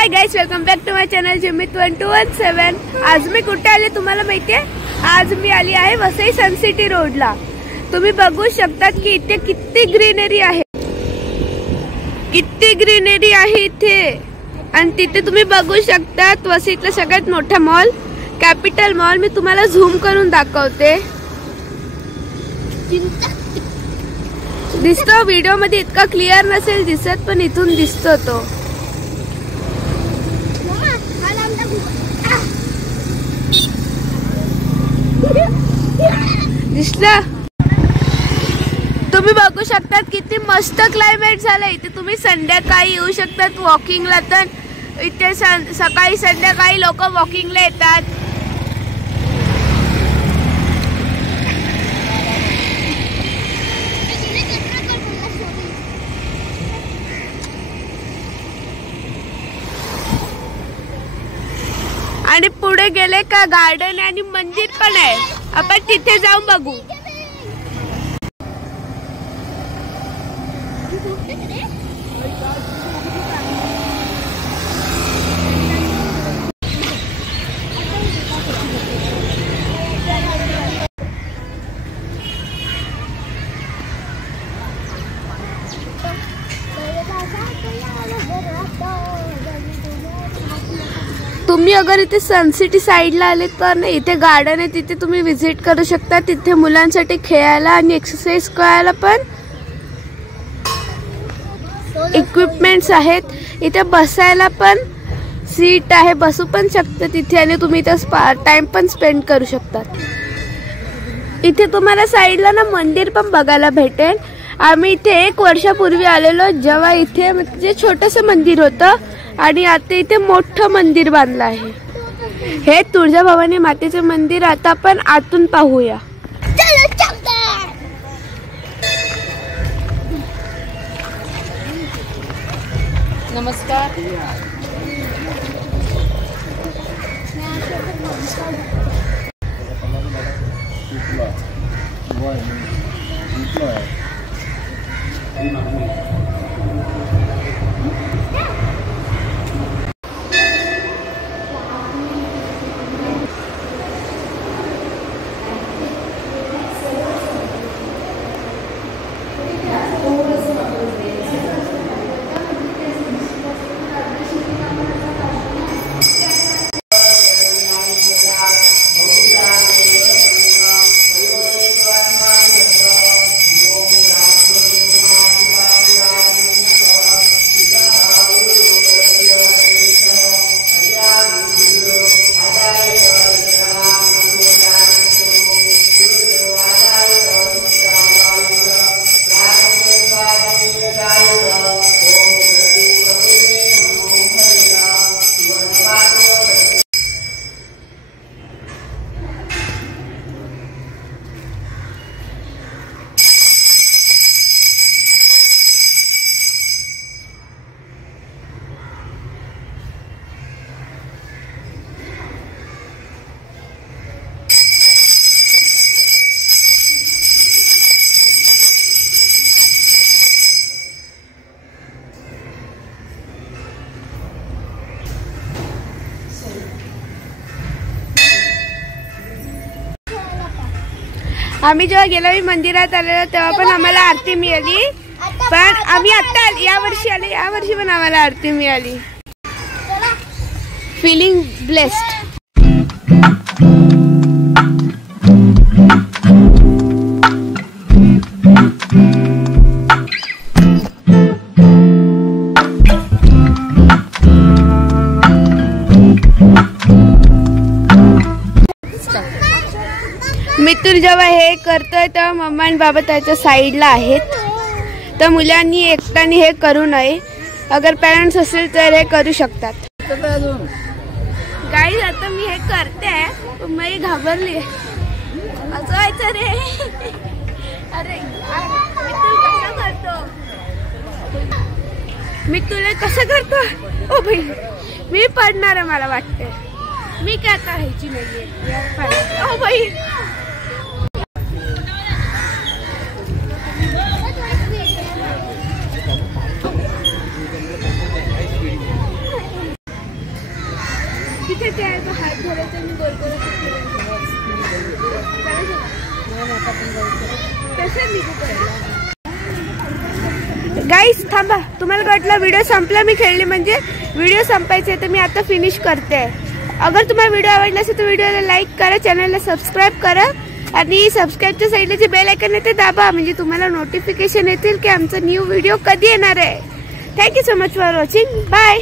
High guys, welcome back to my channel Jimit 1217। आज मी कुठे आले तुम्हाला माहिती आहे? आज मी आली आहे वसई सनसिटी रोडला। तुम्ही बघू शकतात की इथे किती ग्रीनरी आहे, किती ग्रीनरी आहे इथे। आणि तिथे तुम्ही बघू शकतात वसईतला सगळ्यात मोठा मॉल कॅपिटल मॉल। मी तुम्हाला झूम करून दाखवते। दिसतो व्हिडिओ मध्ये इतका क्लिअर नसेल दिसत, पण इथून दिसतो तो। दिसला? तुम्ही बघू शकतात किती मस्त क्लायमेट झालंय इथे। तुम्ही संध्याकाळी येऊ शकतात वॉकिंगला, तर इथे सकाळी संध्याकाळी लोक वॉकिंगला येतात। आणि पुढे गेले का गार्डन आणि मंदिर पण आहे, आपण तिथे जाऊन बघू। तुम्ही अगर इथे सनसिटी साइडला आले तर ना, इथे गार्डन आहे, तिथे तुम्ही विजिट करू शकता। तिथे मुलांसाठी खेळायला आणि एक्सरसाइज करायला पण इक्विपमेंट्स आहेत। इथे बसायला पण सीट आहे, बसू पण शकता तिथे, आणि तुम्ही इथे टाइम पण स्पेंड करू शकता। इथे तुम्हाला साइडला ना मंदिर पण बघायला भेटेल। आम्ही इथे 1 वर्षापूर्वी आलेलो, जेव्हा इथे म्हणजे छोटंसं मंदिर होतं आणि आता इथे मोठं मंदिर बांधलं आहे। हे तुळजाभवानी मातेचे मंदिर। आता आपण आतून पाहूया। नमस्कार। आम्ही जेव्हा गेल्या मंदिरात आलेलो तेव्हा पण आम्हाला आरती मिळाली, पण आम्ही आता या वर्षी पण आम्हाला आरती मिळाली। Feeling blessed. मित्र जेव्हा हे करतोय तेव्हा मम्मा आणि बाबा त्याच्या साईडला आहेत, तर मुलांनी एकट्याने हे करू नये। अगर पेरेंट्स असेल तर हे करू शकतात। गाईज आता मी हे करते, मी घाबरली। असं व्हायचं रे। अरे मी तुला कसं करतो, मी तुला कसं करतो? ओ भाई, मी पडणार आहे मला वाटते। मी काय आता ह्याची नाहीये। ओ भाई, काय हात धरायचा आणि गोल गोल गाईस थांबा, तुम्हाला वाटलं व्हिडिओ संपला मी खेळली म्हणजे व्हिडिओ संपायचा आहे, तर मी आता फिनिश करते. अगर तुम्हाला व्हिडिओ आवडला असेल तर व्हिडिओला लाईक करा, चॅनलला सबस्क्राईब करा आणि सबस्क्राईबच्या साईडला जे बेल आयकन आहे ते दाबा, म्हणजे तुम्हाला नोटिफिकेशन येतील की आमचा न्यू व्हिडिओ कधी येणार आहे. Thank you so much for watching. Bye.